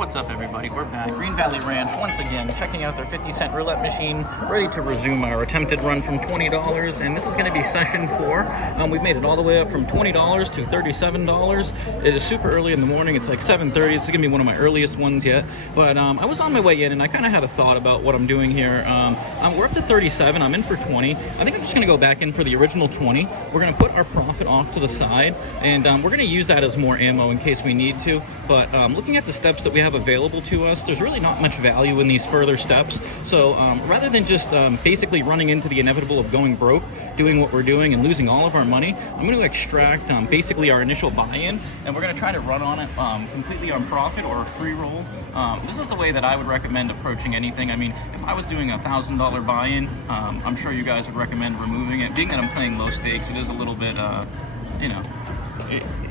What's up, everybody? We're back. Green Valley Ranch, once again, checking out their 50-cent roulette machine, ready to resume our attempted run from $20, and this is going to be session 4. We've made it all the way up from $20 to $37. It is super early in the morning. It's like 7:30. This is going to be one of my earliest ones yet, but I was on my way in, and I kind of had a thought about what I'm doing here. We're up to 37. I'm in for 20. I think I'm just going to go back in for the original 20. We're going to put our profit off to the side, and we're going to use that as more ammo in case we need to, but looking at the steps that we have available to us, there's really not much value in these further steps. So rather than just basically running into the inevitable of going broke, doing what we're doing and losing all of our money, I'm going to extract basically our initial buy-in, and we're going to try to run on it completely on profit or a free roll. This is the way that I would recommend approaching anything. I mean, if I was doing a $1,000 buy-in, I'm sure you guys would recommend removing it. Being that I'm playing low stakes, it is a little bit,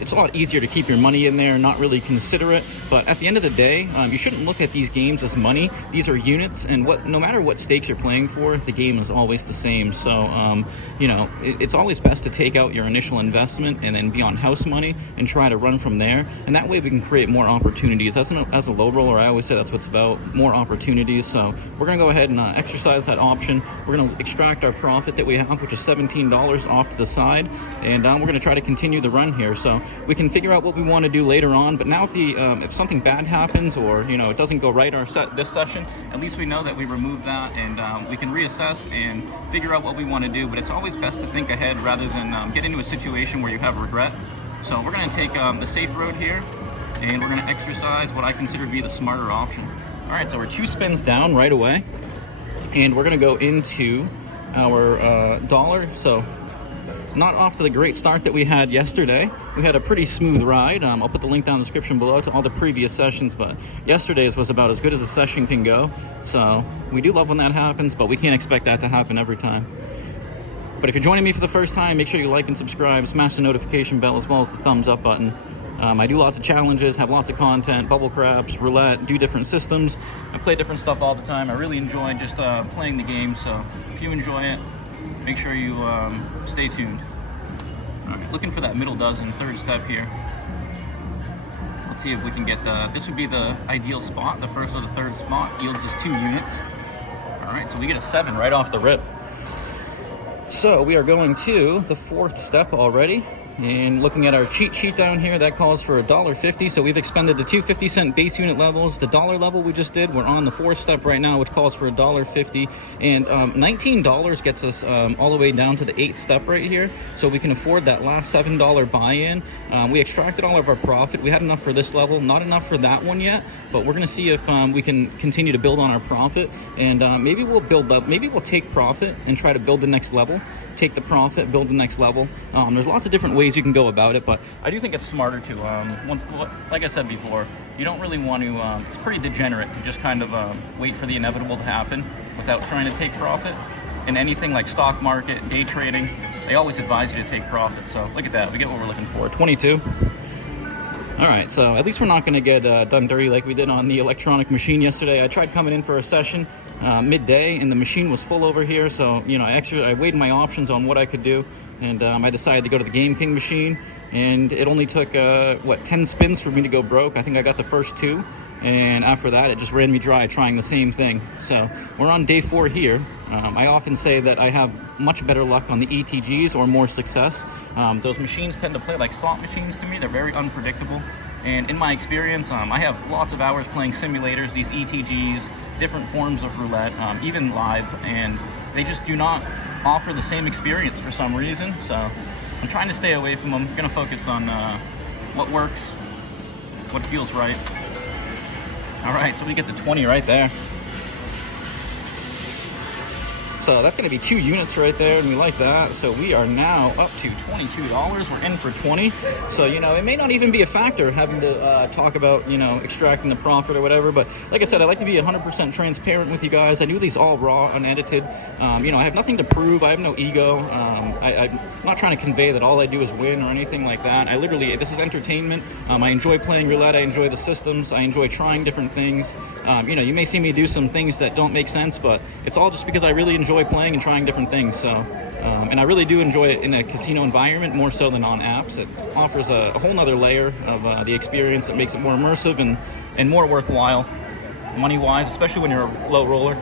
it's a lot easier to keep your money in there and not really consider it. But at the end of the day, you shouldn't look at these games as money. These are units, and no matter what stakes you're playing for, the game is always the same. So it's always best to take out your initial investment and then be on house money and try to run from there, and that way we can create more opportunities. As a low roller, I always say that's what's about, more opportunities. So we're going to go ahead and exercise that option. We're going to extract our profit that we have, which is $17, off to the side, and we're going to try to continue the run here. So we can figure out what we want to do later on, but now if something bad happens, or it doesn't go right this session, at least we know that we removed that, and we can reassess and figure out what we want to do. But it's always best to think ahead rather than get into a situation where you have regret. So we're going to take the safe road here, and we're going to exercise what I consider to be the smarter option. All right, so we're 2 spins down right away, and we're going to go into our dollar. So not off to the great start that we had yesterday. We had a pretty smooth ride. I'll put the link down in the description below to all the previous sessions, but yesterday's was about as good as a session can go. So we do love when that happens, but we can't expect that to happen every time. But if you're joining me for the first time, make sure you like and subscribe, smash the notification bell as well as the thumbs up button. I do lots of challenges, have lots of content, bubble craps, roulette, do different systems. I play different stuff all the time. I really enjoy just playing the game, so if you enjoy it, make sure you stay tuned. All right, looking for that middle dozen, third step here. Let's see if we can get this would be the ideal spot. The first or the third spot yields us 2 units. All right, so we get a 7 right off the rip. So we are going to the 4th step already. And looking at our cheat sheet down here, that calls for $1.50. So we've expended the 2 50-cent base unit levels. The dollar level we just did, we're on the 4th step right now, which calls for $1.50. And $19 gets us all the way down to the 8th step right here. So we can afford that last $7 buy-in. We extracted all of our profit. We had enough for this level, not enough for that one yet. But we're going to see if we can continue to build on our profit. And maybe we'll build up. Maybe we'll take profit and try to build the next level. Take the profit, build the next level. There's lots of different ways you can go about it, but I do think it's smarter to, like I said before, you don't really want to, it's pretty degenerate to just kind of wait for the inevitable to happen without trying to take profit. In anything like stock market, day trading, they always advise you to take profit. So look at that, we get what we're looking for, 22. All right, so at least we're not going to get done dirty like we did on the electronic machine yesterday. I tried coming in for a session midday, and the machine was full over here. So, I weighed my options on what I could do, and I decided to go to the Game King machine. And it only took, 10 spins for me to go broke. I think I got the first 2. And after that, it just ran me dry trying the same thing. So we're on day 4 here. I often say that I have much better luck on the ETGs or more success. Those machines tend to play like slot machines to me. They're very unpredictable. And in my experience, I have lots of hours playing simulators, these ETGs, different forms of roulette, even live, and they just do not offer the same experience for some reason. So I'm trying to stay away from them. I'm going to focus on what works, what feels right. All right, so we get the 20 right there. So that's going to be 2 units right there, and we like that. So we are now up to $22. We're in for 20. So, it may not even be a factor having to talk about, extracting the profit or whatever. But like I said, I like to be 100% transparent with you guys. I do these all raw, unedited. I have nothing to prove. I have no ego. I'm not trying to convey that all I do is win or anything like that. This is entertainment. I enjoy playing roulette. I enjoy the systems. I enjoy trying different things. You may see me do some things that don't make sense, but it's all just because I really enjoy enjoy playing and trying different things. So, and I really do enjoy it in a casino environment more so than on apps. It offers a whole nother layer of the experience that makes it more immersive and more worthwhile money-wise, especially when you're a low roller.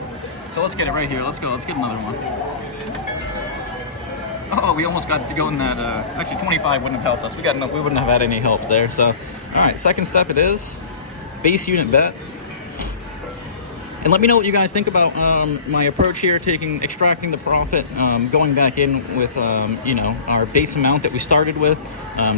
So let's get it right here. Let's go. Let's get another one. Oh, we almost got to go in that. Actually, 25 wouldn't have helped us. We got enough. We wouldn't have had any help there. So, all right. Second step it is. Base unit bet. And let me know what you guys think about my approach here, extracting the profit, going back in with you know, our base amount that we started with,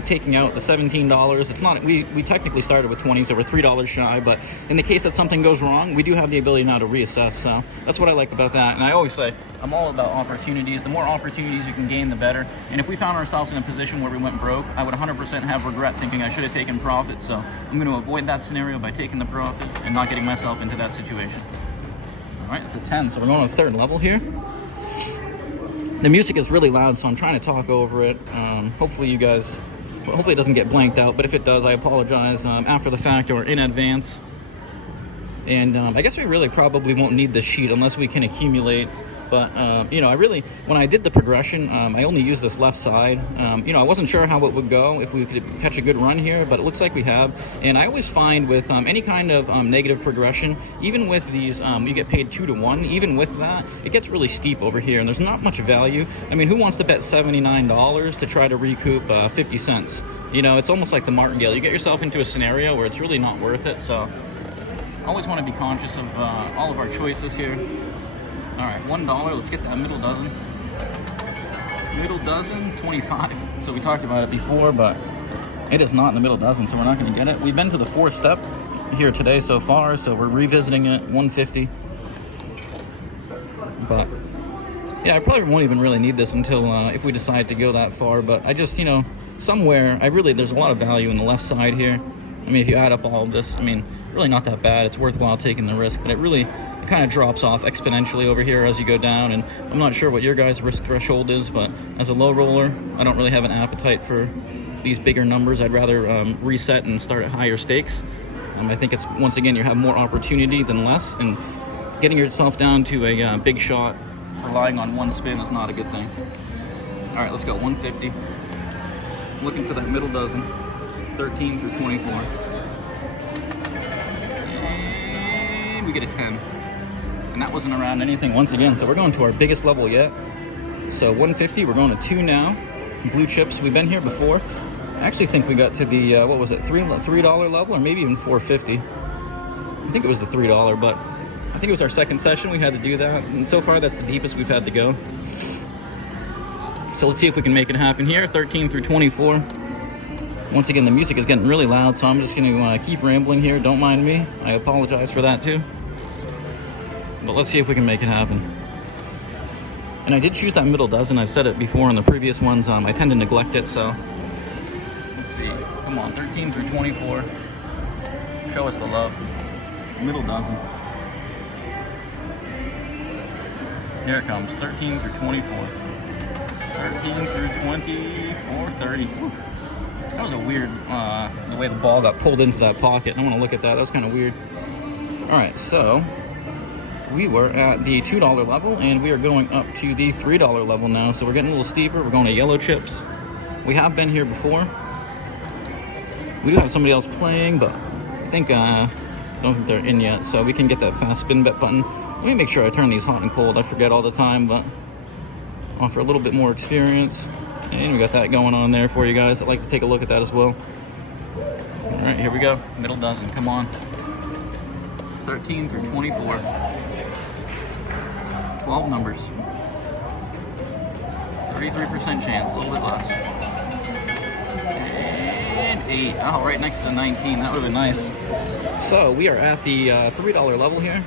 taking out the $17. It's not, we technically started with 20, so we're $3 shy, but in the case that something goes wrong, we do have the ability now to reassess. So that's what I like about that. And I always say I'm all about opportunities. The more opportunities you can gain, the better. And if we found ourselves in a position where we went broke, I would 100% have regret thinking I should have taken profit. So I'm going to avoid that scenario by taking the profit and not getting myself into that situation. All right, it's a 10, so we're going to the third level here. The music is really loud, so I'm trying to talk over it. Hopefully you guys, hopefully it doesn't get blanked out, but if it does, I apologize after the fact or in advance. And I guess we really probably won't need this sheet unless we can accumulate. But, you know, when I did the progression, I only used this left side. You know, I wasn't sure how it would go, if we could catch a good run here, but it looks like we have. And I always find with any kind of negative progression, even with these, you get paid 2 to 1, even with that, it gets really steep over here, and there's not much value. I mean, who wants to bet $79 to try to recoup 50 cents? You know, it's almost like the martingale. You get yourself into a scenario where it's really not worth it, so always want to be conscious of all of our choices here. All right, $1, let's get that middle dozen. Middle dozen, 25. So we talked about it before, but it is not in the middle dozen, so we're not gonna get it. We've been to the fourth step here today so far, so we're revisiting it, 150. But yeah, I probably won't even really need this until if we decide to go that far, but I just, you know, somewhere, there's a lot of value in the left side here. I mean, if you add up all of this, I mean, really not that bad. It's worthwhile taking the risk, but it kind of drops off exponentially over here as you go down, and I'm not sure what your guys' risk threshold is, but as a low roller, I don't really have an appetite for these bigger numbers. I'd rather reset and start at higher stakes. I think it's, once again, you have more opportunity than less, and getting yourself down to a big shot, relying on one spin is not a good thing. All right, let's go, 150. Looking for that middle dozen, 13 through 24. And we get a 10. And that wasn't around anything once again, so we're going to our biggest level yet. So 150, we're going to 2 now. Blue chips, we've been here before. I actually think we got to the, what was it, $3 level, or maybe even $4.50. I think it was the $3, but I think it was our second session we had to do that. And so far, that's the deepest we've had to go. So let's see if we can make it happen here, 13 through 24. Once again, the music is getting really loud, so I'm just gonna keep rambling here, don't mind me. I apologize for that too. But let's see if we can make it happen. And I did choose that middle dozen. I've said it before in the previous ones. I tend to neglect it, so let's see. Come on, 13 through 24. Show us the love. Middle dozen. Here it comes, 13 through 24. 13 through 24, 30. Whew. That was a weird, the way the ball got pulled into that pocket. I want to look at that. That was kind of weird. All right, so we were at the $2 level, and we are going up to the $3 level now. So we're getting a little steeper. We're going to yellow chips. We have been here before. We do have somebody else playing, but I think, I don't think they're in yet. So we can get that fast spin bet button. Let me make sure I turn these hot and cold. I forget all the time, but offer a little bit more experience. And we got that going on there for you guys. I'd like to take a look at that as well. All right, here we go. Middle dozen, come on. 13 through 24. 12 numbers. 33% chance, a little bit less. And 8. Oh, right next to 19. That would have been nice. So we are at the $3 level here.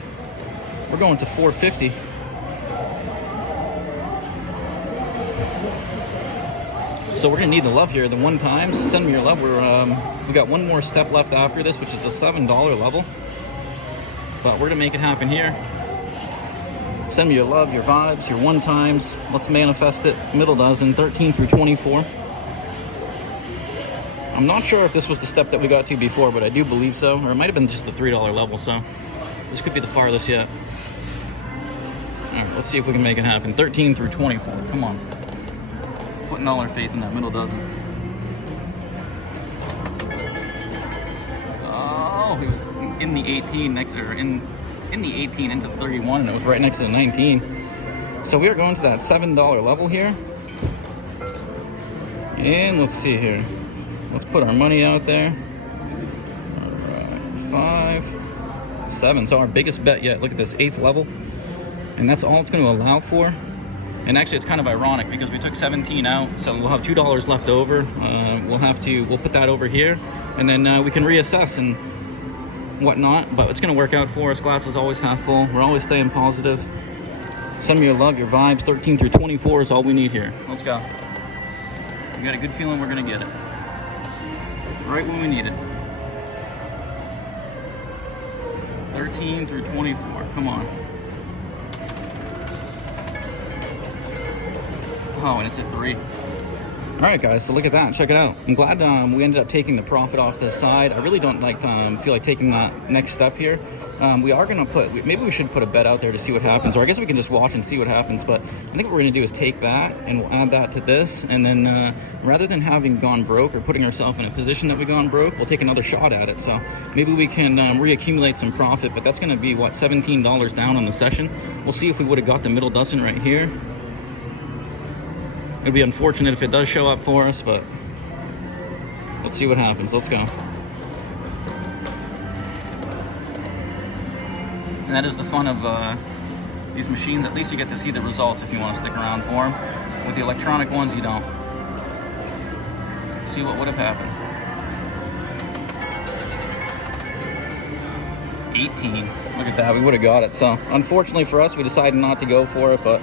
We're going to 450. So we're gonna need the love here, the 1 times. Send me your love. We got one more step left after this, which is the $7 level. But we're gonna make it happen here. Send me your love, your vibes, your 1 times. Let's manifest it. Middle dozen, 13 through 24. I'm not sure if this was the step that we got to before, but I do believe so. Or it might have been just the $3 level, so this could be the farthest yet. All right, let's see if we can make it happen. 13 through 24. Come on. Putting all our faith in that middle dozen. Oh, he was in the 18 next to her, in the 18 into the 31, and it was right next to the 19. So we are going to that $7 level here. And let's see here. Let's put our money out there. All right, 5, 7. So our biggest bet yet. Look at this, 8th level. And that's all it's going to allow for. And actually, it's kind of ironic because we took 17 out, so we'll have $2 left over. We'll put that over here, and then we can reassess and whatnot. But it's going to work out for us. Glass is always half full. We're always staying positive. Send me your love, your vibes. 13 through 24 is all we need here. Let's go. We got a good feeling we're going to get it right when we need it. 13 through 24. Come on. Oh, and it's a 3. All right, guys, so look at that. Check it out. I'm glad we ended up taking the profit off the side. I really don't feel like taking that next step here. We are going to maybe we should put a bet out there to see what happens, or I guess we can just watch and see what happens. But I think what we're going to do is take that and we'll add that to this, and then rather than having gone broke or putting ourselves in a position that we've gone broke, we'll take another shot at it. So maybe we can reaccumulate some profit, but that's going to be, what, $17 down on the session. We'll see if we would have got the middle dozen right here. It'd be unfortunate if it does show up for us, but let's see what happens. Let's go. And that is the fun of these machines. At least you get to see the results if you want to stick around for them. With the electronic ones, you don't. Let's see what would have happened. 18. Look at that. We would have got it. So unfortunately for us, we decided not to go for it, but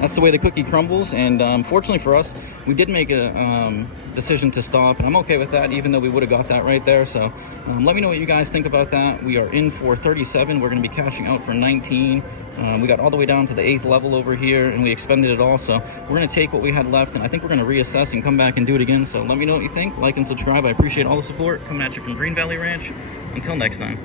that's the way the cookie crumbles. And fortunately for us, we did make a decision to stop, and I'm okay with that, even though we would have got that right there. So let me know what you guys think about that. We are in for 37. We're going to be cashing out for 19. We got all the way down to the 8th level over here, and we expended it all. So we're going to take what we had left, and I think we're going to reassess and come back and do it again. So let me know what you think. Like and subscribe. I appreciate all the support coming at you from Green Valley Ranch. Until next time.